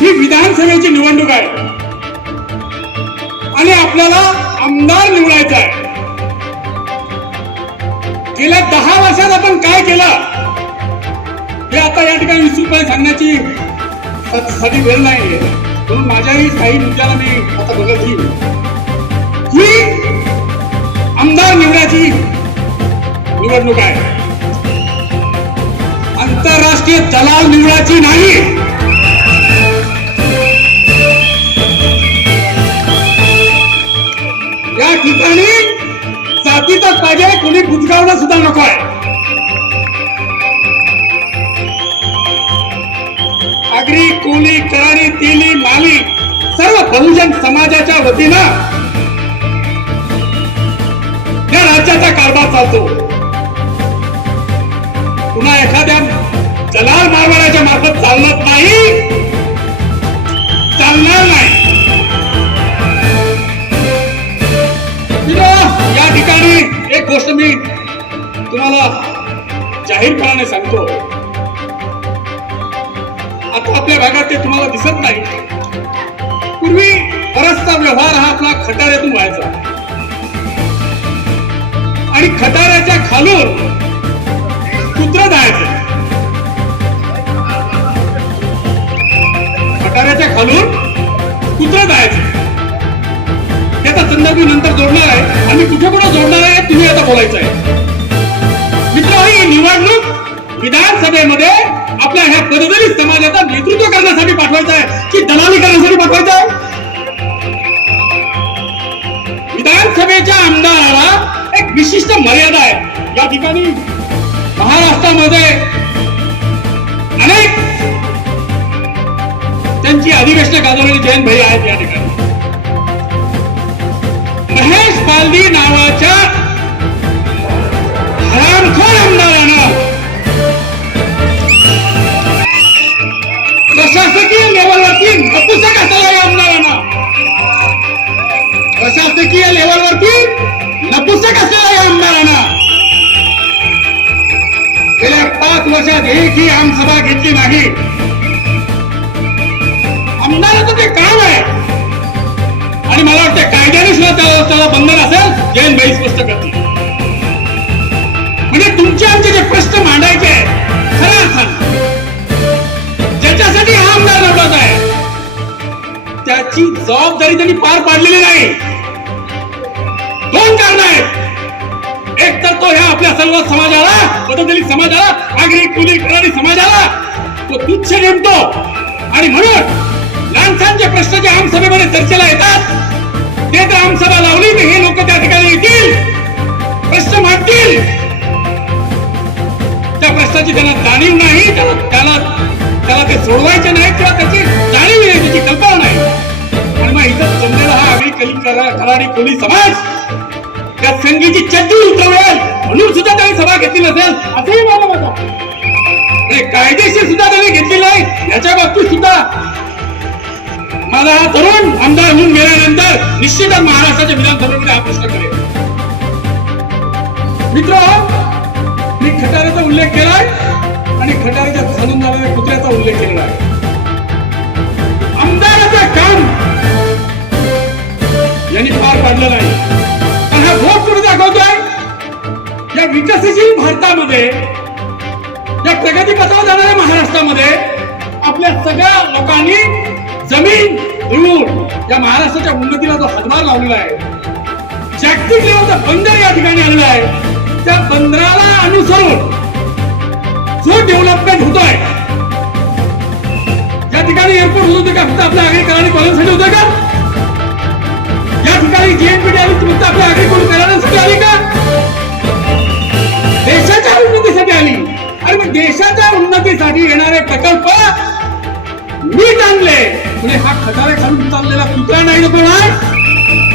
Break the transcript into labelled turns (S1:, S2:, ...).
S1: ही विधानसभेची निवडणूक आहे. आणि आपल्याला आमदार निवडायचा आहे. गेल्या दहा वर्षात आपण काय केलं? हे आता या ठिकाणी विस्तृतपणे सांगण्याची साठी वेळ नाही म्हणून माझ्याही काही मुद्द्याला मी आता बघत येईल ही आमदार निवडायची निवडणूक आहे. आंतरराष्ट्रीय दलाल निवडायची नाही. ठिकाणी जातीचा पाहिजे कोणी बुजगावणं सुद्धा नको आहे. आगरी कोली करारी तेली माली सर्व बहुजन समाजाच्या वतीनं या राज्याचा कारभार चालतो. पुन्हा एखाद्या जलाल मारवाड्याच्या मार्फत चालणार नाही तुम्हाला जाहीरपणाने सांगतो. आता आपल्या भागात ते तुम्हाला दिसत नाही. पूर्वी बराचसा व्यवहार हा आपला खटाऱ्यातून व्हायचा. आणि खटाऱ्याच्या खालून कुत्र जायचं खटाऱ्याच्या खालून कुत्र जायचं त्याचा संदर्भ नंतर जोडणार आहे. आणि कुठे कुठे जोडणार आहे तुम्ही आता बोलायचं आहे. निवडणूक विधानसभेमध्ये आपल्या ह्या पददलित समाजाचा नेतृत्व करण्यासाठी पाठवायचं आहे की दलाली करण्यासाठी पाठवायचं आहे? विधानसभेच्या आमदाराला एक विशिष्ट मर्यादा आहे. या ठिकाणी महाराष्ट्रामध्ये अनेक त्यांची अधिवेशन गाजवलेली जयंत भाई आहेत या ठिकाणी. महेश बालदी नावाच्या सात वर्षात एकही आमसभा घेतली नाही. आमदाराचं ते काम आहे. आणि मला वाटतं कायद्याने सुद्धा त्याला बंधन असेल जैन बाई स्पष्ट करतील. म्हणजे तुमचे आमचे जे प्रश्न मांडायचे आहेत खऱ्या अर्थानं. ज्याच्यासाठी हा आमदार लढवत आहे त्याची जबाबदारी त्यांनी पार पाडलेली नाही. दोन कारण आहेत. आपल्या सर्व समाजाला पददलित समाजाला नागरिक कुली कराडी समाजाला तो तुच्छ नेमतो. आणि म्हणून लहानसांचे प्रश्न जे आमसभेमध्ये चर्चेला येतात ते तर आमसभा लावली तर हे लोक त्या ठिकाणी येतील प्रश्न मांडतील. त्या प्रश्नाची त्यांना जाणीव नाही त्याला त्याला त्याला ते सोडवायचे नाही किंवा त्याची जाणीव नाही त्याची कल्पना नाही. आणि मग इथं जमलेला हा आगळी कली करा- कराडी कोली समाज संगीची चड्डी उतरवेल म्हणून सुद्धा त्यांनी सभा घेतली नसेल. असंही मला वाटतं कायदेशीर सुद्धा त्यांनी घेतली नाही. याच्या बाबतीत सुद्धा मला हा तरुण आमदार होऊन गेल्यानंतर निश्चितच महाराष्ट्राच्या विधानसभेमध्ये हा प्रश्न करेल. मित्र मी खटाऱ्याचा उल्लेख केलाय आणि खटाऱ्याच्या खालून जाणाऱ्या कुत्र्याचा उल्लेख केलेला आहे. आमदाराचं काम यांनी पार पाडलं नाही. विकसनशील भारतामध्ये. या प्रगती पथावर जाणाऱ्या महाराष्ट्रामध्ये आपल्या सगळ्या लोकांनी जमीन धुळून या महाराष्ट्राच्या उन्नतीला जो हातभार लावलेला आहे जागतिक लेवलचा बंदर या ठिकाणी आलेला आहे. त्या बंदराला अनुसरून जो डेव्हलपमेंट होतोय या ठिकाणी एअरपोर्ट होत होतं का? फक्त आपल्या आगरीकरांनी कॉलेजसाठी होतं का? देशाच्या येणारे प्रकल्प मी आणले. म्हणजे हा खटारे खालून चाललेला कुत्रा नाही नको नाही